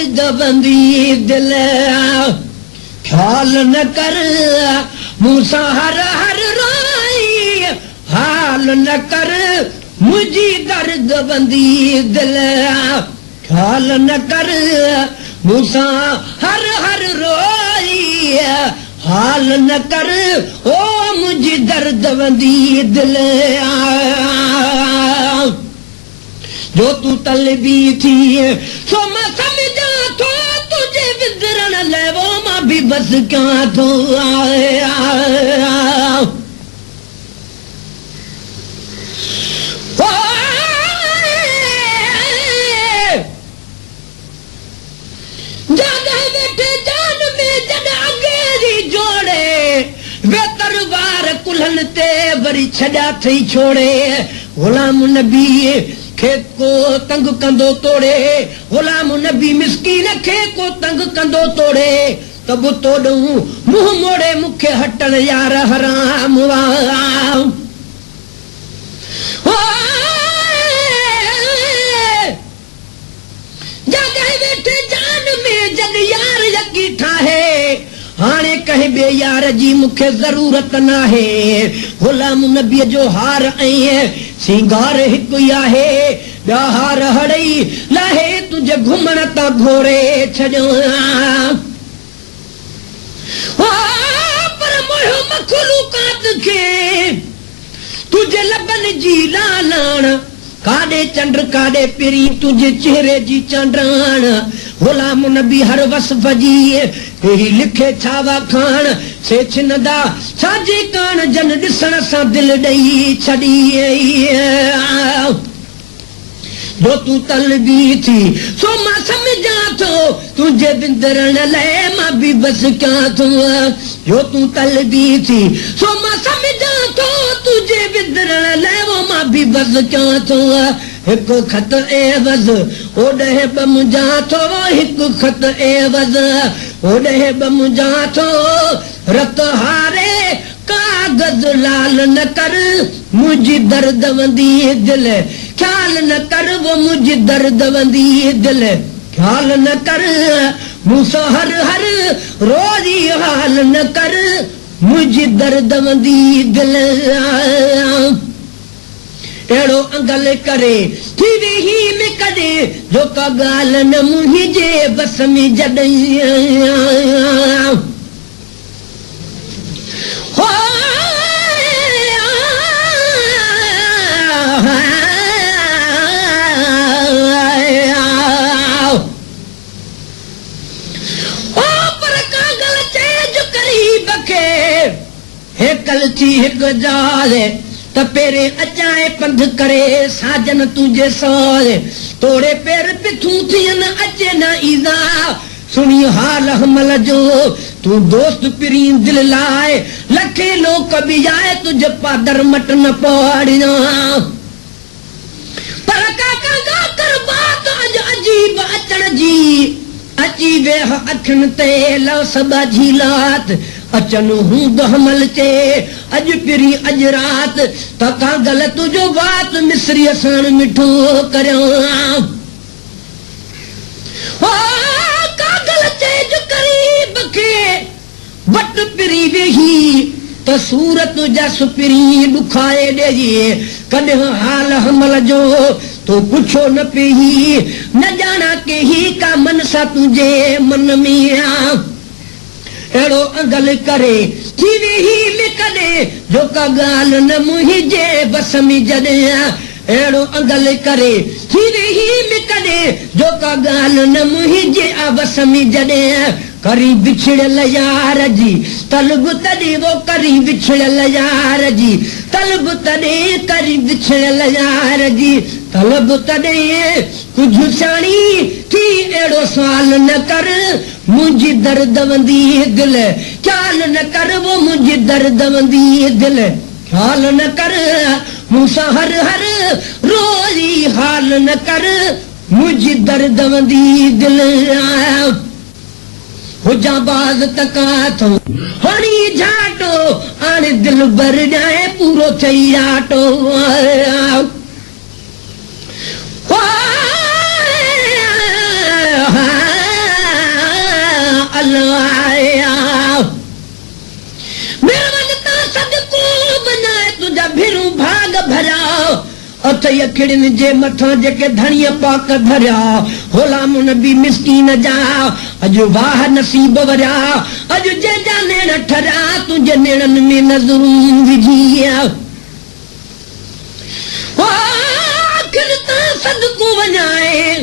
दर्द बंदी दिल ख्याल न कर मूसा हर हर रोई हाल न कर मुझी दर्द बंदी दिल ख्याल न कर मूसा हर हर रोई हाल न कर ओ मुझी दर्द बंदी दिल जो तू तलबी थी सो मैं समझा तो तुझे विदरण ले वो मां भी बस क्या तो बैठे जान में जन अंगेरी जोड़े वे तरवार कुल्हन ते वरी छड़ा थई छोड़े गुलाम नबी खे को तंग कंदो तोड़े गुलाम नबी मिस्कीन खे को तंग कंदो तोड़े तब तोड़ू मुंह मोड़े मुखे हटण यार हराम बैठे जान में जग यार यकी ठाहे हाणे कहे बे यार जी मुखे जरूरत नाहे गुलाम नबी जो हार ऐं सिंगार हिकु ई आहे ॿिया हार हड़ई लाहे तुझे घुमण ता घोरे छॾियो पर मोयो मखलूकात खे तुझे लबन जी लालाण काॾे चंड काॾे पिरी तुझे चेहरे जी चंडाण गुलाम नबी हर वसफ़ जी ही लिखे छावा खान से छिनदा छाजे कान जन ॾिसण सां दिल ॾेई छॾी जो तू तलबी थी सो मां समझा थो तुझे विंदरण लाइ मां भी बस क्या थो जो तू तलबी थी सो मां समझा थो तुझे विंदरण लाइ वो मां भी बस क्या थो हिकु खत एवज़ ओॾे ॿ मुंहिंजा थो हिकु खत एवज़ ओॾे ॿ मुंहिंजा थो रत हारे कागज़ लाल न कर मुंहिंजी दर्द वंदी दिल ख्याल न कर वो मुंहिंजी दर्द वंदी दिल ख्याल न कर मूंसां हर हर रोज़ी हाल न कर मुंहिंजी दर्द वंदी दिल अहिड़ो अंगल करे थी वेही में कॾे जो का ॻाल्हि न मुंहिंजे बस में जॾहिं कल थी हिकु जाल त पेरे अचाए पंध करे साजन तुझे साल तोड़े पैर पिथू थियन अचे न ईज़ा सुनी हाल हमल जो तू दोस्त पिरी दिल लाए लखे लोक बि आए तुझे पादर मट न पड़िया पर काका गा कर बात अज अजीब अचण जी अची वेह अखियुनि ते लस बाझी लात अचन हूं दहमल चे अज पिरी अज रात तका गलत जो बात मिस्री असान मिठो करियो कागल चे जो करीब के वट पिरी वेही त सूरत जा सुपिरी दुखाए ॾेई कॾहिं हाल हमल जो तो पुछो न पई न जाना के ही का मन सा तुझे मन में अहिड़ो अंगल करे थी वेही में कॾे जो का ॻाल्हि न मुंहिंजे बस में जॾहिं अहिड़ो अंगल करे थी वेही में कॾे जो का ॻाल्हि न मुंहिंजे बस में जॾहिं करी बिछड़ियल यार जी तलब तॾहिं वो करी बिछड़ियल यार जी तलब तॾहिं करी बिछड़ियल यार जी तलब तॾहिं कुझु साणी थी अहिड़ो सुवाल न कर मुंहिंजी दर्द वंदी दिल ख्याल न कर वो मुंहिंजी दर्द वंदी दिल ख्याल न कर मूंसां हर हर रोज़ी हाल न कर मुंहिंजी दर्द वंदी दिल हुजा बाज़ तका थो हणी झाटो हाणे दिल भर जाए पूरो थई आटो भरिया अथ अखिड़िन जे मथां जेके धणीअ पाक धरिया गुलाम नबी मिस्कीन जा अॼु वाह नसीब वरिया अॼु जंहिंजा नेण ठरिया तुंहिंजे नेणनि में नज़रूं विझी आखिर तां सदको वञाए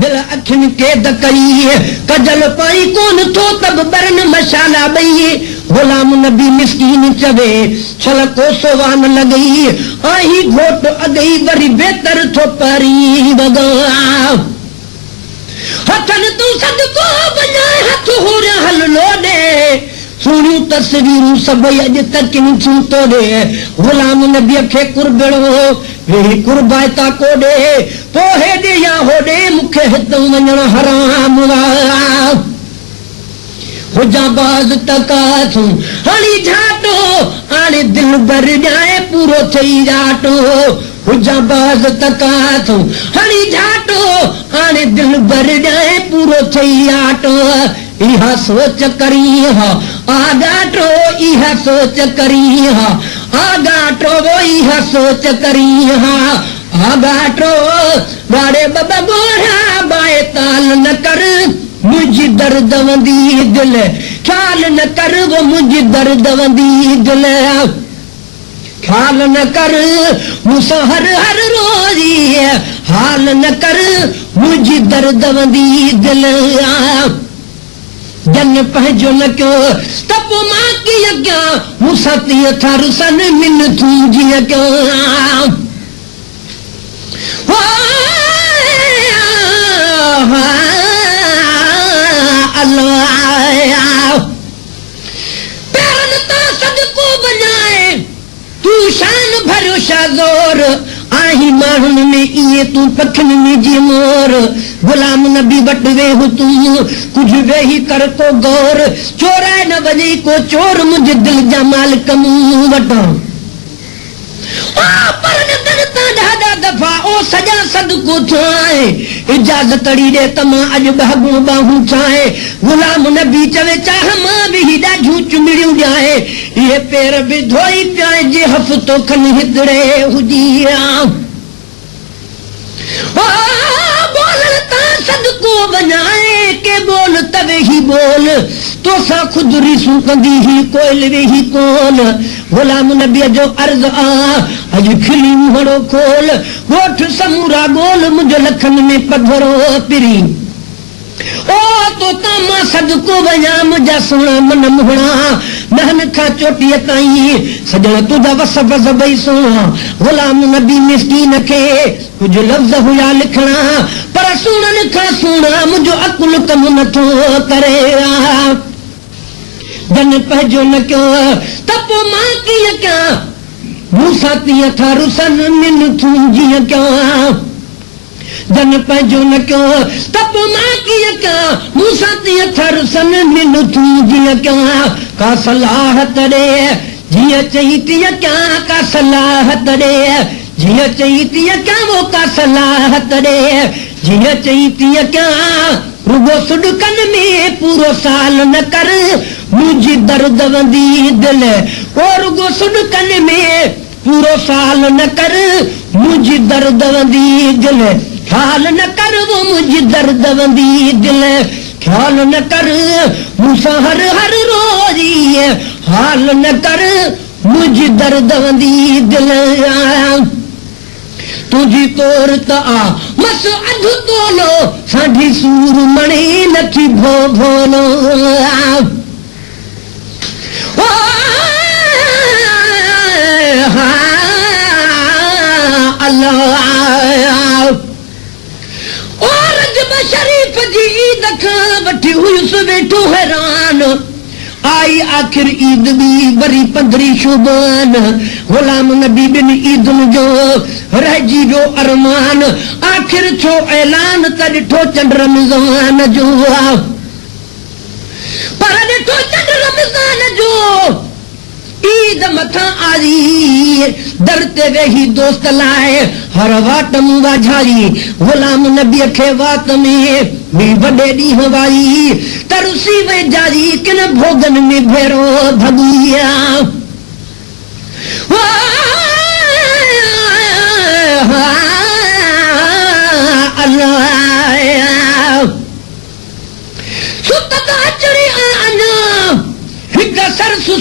दिल अखियुनि कैद कई कजल पाई कोन थो तब बरन मशाला ॿई गुलाम नबी मिस्कीन चवे छल कोसो वान लॻई आही घोट अॻई वरी बेहतर थो परी वॻा हथनि तूं सदको वञाए हथ होरिया हल लोॾे सुहिणियूं तस्वीरूं सभई अॼु तकियूं थियूं तोड़े गुलाम नबीअ खे कुरबड़ो वेही कुर्बाइता कोॾे पोइ हेॾे या होॾे मूंखे हितां वञणु हराम हुजां बाज़ तकाथूं हणी झाटो हाणे दिल भर ॼाए पूरो थई जाटो हुजां बाज़ तकाथूं हणी झाटो हाणे दिल भर ॼाए पूरो थई जाटो इहा सोच करी हा आगाटो इहा सोच करी हा आगाटो इहा सोच करी हा आगाटो बाड़े बब गोढ़ा बाए ताल न कर मुझी दर्द वंदी दिल ख्याल न कर वो मुझी दर्द वंदी दिल ख्याल न कर मूंसां हर हर रोज़ी हाल न कर मुझी दर्द वंदी दिल जन पंहिंजो न कयो त पोइ मां कीअं कयां मूंसां तीअं था रुसन मिन तूं जीअं कयां पैरनि तां सदको वञाए तूं शान भरियो शाज़ोर आही माण्हुनि में इहे तूं पखियुनि में जीअं मोर गुलाम नबी वटि वेह तूं कुझु वेही कर को गौर चोराए न वञे को चोर मुंहिंजे दिल जा मालिक मूं वटां ॾाढा दफ़ा ओ सॼा सदको थियाए इजाज़त ॾे त मां अॼु भागूं बाहूं चाहे गुलाम नबी चवे चाह मां बि ॾाढियूं चुमिड़ियूं ॾियाए इहे पेर बि धोई पियाए जे हफ़्तो खनि हिकिड़े हुजी बोलण तां सदको वञाए के बोल तवे ही बोल तोसां ख़ुदि रिसूं कंदी ही कोयल वेही कोन गुलाम नबीअ जो अर्ज़ आ अॼु खिली मुहड़ो खोल ॻोठ समूरा गोल मुंहिंजे लखनि में पधरो पिरी ओ तोता मां सदको वञा मुंहिंजा सुहिणा मन मुहिणा महन खां चोटीअ ताईं सॼण तुंहिंजा वस बस ॿई सुहिणा गुलाम नबी मिस्कीन खे कुझु लफ़्ज़ हुया लिखणा पर सुहिणनि खां सुहिणा मुंहिंजो अकुल कमु नथो करे जन पंहिंजो न कयो त पोइ मां कीअं कयां मूंसां तीअं था रुसन मिन तूं जीअं कयां जन पंहिंजो न कयो त पोइ मां कीअं कयां मूंसां तीअं था रुसन मिन तूं जीअं कयां का सलाह तॾे जीअं चई तीअं कयां का सलाह तॾे जीअं चई तीअं कयां वो का सलाह तॾे जीअं चई तीअं कयां रुगो सुॾकनि में पूरो साल न कर मुंहिंजी दर्द वंदी दिल ओ रुगो सुॾकनि में पूरो साल न कर मुंहिंजी दर्द वंदी दिल ख्याल न कर वो मुंहिंजी दर्द वंदी दिल ख्याल न कर मूंसां हर हर रोज़ी हाल न कर मुंहिंजी दर्द वंदी दिल तुझी तोर त आ मस अधु तोलो साढी सूर मणी नथी भो भोलो शरीफ जी ईद खां वठी हुयुसि वेठो हैरान आई आखिर ईद बि वरी 15 शुबान गुलाम नबी बिन ईदुनि जो रहिजी वियो अरमान आखिर छो ऐलान त ॾिठो चंड रमज़ान जो पर ॾिठो चंड रमज़ान जो ईद मथां आई दर ते वेही दोस्त लाइ हर वाट मूं वाझाई गुलाम नबीअ खे वात में वॾे ॾींहं वाई त रुसी वेझाई किन भोगनि में भेरो भॻी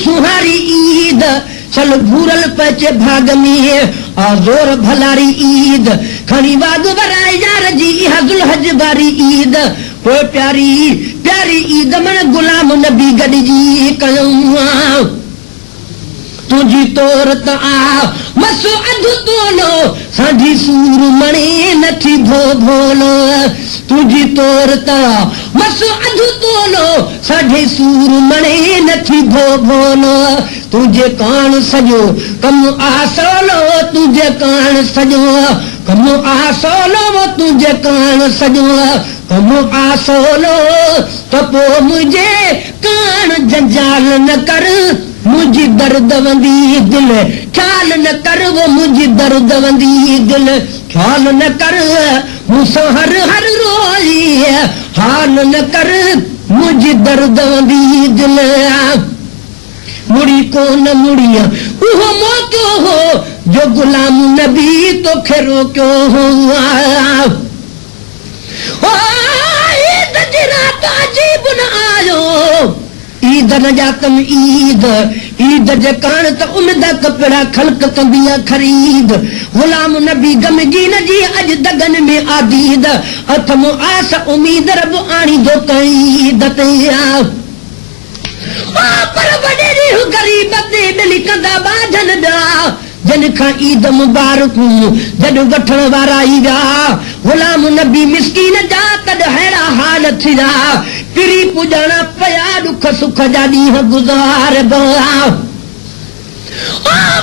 सुहारी ईद चल भूरल पचे भाग में जोर भलारी ईद खणी बाग वराए यार जी हजुल हज बारी ईद कोई प्यारी प्यारी ईद मन गुलाम नबी गॾिजी कयूं तुझी तोर त आ मसो अधु तोलो साढी सूर मणे नथी भो भोलो तुझी तोर त मसो अधु तोलो साढी सूर मणे नथी भो भोलो तुझे कान सजो कम आसोलो तुझे कान सजो कम आसोलो तुझे कान सजो कम आसोलो त पोइ मुझे कान जंजाल न कर मुझी दर्द वंदी दिल ख्याल न कर वो मुझी दर्द वंदी दिल ख्याल न कर मूंसां हर हर रोई हाल न कर मुझी दर्द वंदी दिल मुड़ी कोन मुड़िया उहो मौक़ो हो जो गुलाम नबी तोखे रोकियो हो ईद जी रात अजीब न आयो ईद न जातम ईद ईद जे कान त उमदा कपड़ा खल्क कंदिया खरीद गुलाम नबी गमगी न जी अज दगन में आदीद अथम आस उम्मीद रब आणी दो ईद ते पर वडेरी गरीब ते दिल कंदा बाजन दा जन खां ईद मुबारक जॾ वठण वारा ई विया गुलाम नबी मिसकीन जा तॾ अहिड़ा हाल थी विया पिरी पुॼण पया दुख सुख जा ॾींहं गुज़ार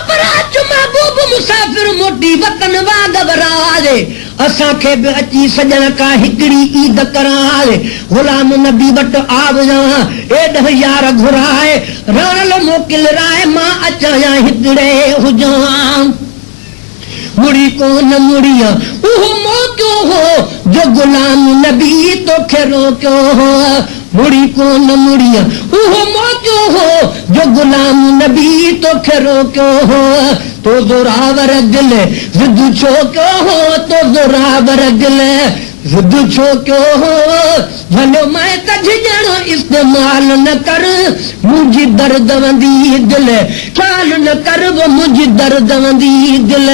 पर अच महबूब मुसाफ़िर मोटी वतन वाग वरारे असांखे बि अची सजण का हिकिड़ी ईद कराए गुलाम नबी वटि आवजा एॾ यार घुराए रणल मोकिल राय मां अचां या हिकिड़े हुजां मुड़ी कोन मुड़िया उहो मौक़ो हो जो गुलाम नबी तोखे रोकियो हो मुड़ी कोन मुड़िया उहो मौक़ो हो जो गुलाम नबी तोखे रोकियो हो तो ज़ोरावर दिल ज़िद छो कयो हो तो ज़ोरावर दिल ज़िद छो कयो हो भलो मैं तझजणो इस्तेमाल न कर मुंहिंजी दर्द वंदी दिल ख्याल न कर वो मुंहिंजी दर्द वंदी दिल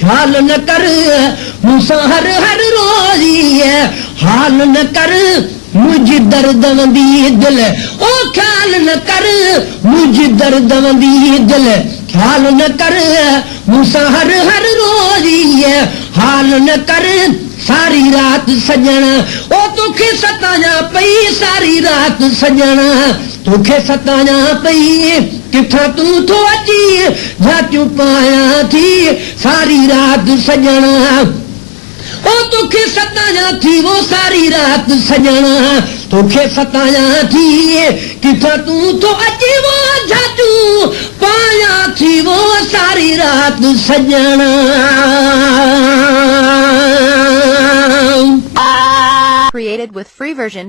ख्याल न कर मूंसां हर हर रोज़ी हाल न कर मुझी दर्द वंदी दिल ओ ख्याल न कर मुझी दर्द वंदी दिल ख्याल न कर मूंसां हर हर रोज़ी हाल न कर सारी रात सजण ओ तोखे सताया पई सारी रात सजण तोखे सताया पई किथां तूं थो अची झांकियूं पायां थी सारी रात सजण ओ तोखे सताया थी वो सारी रात सजण तोखे सताया थी किथां तूं थो अची वो झांकियूं पायां थी वो सारी रात सजण Created with free version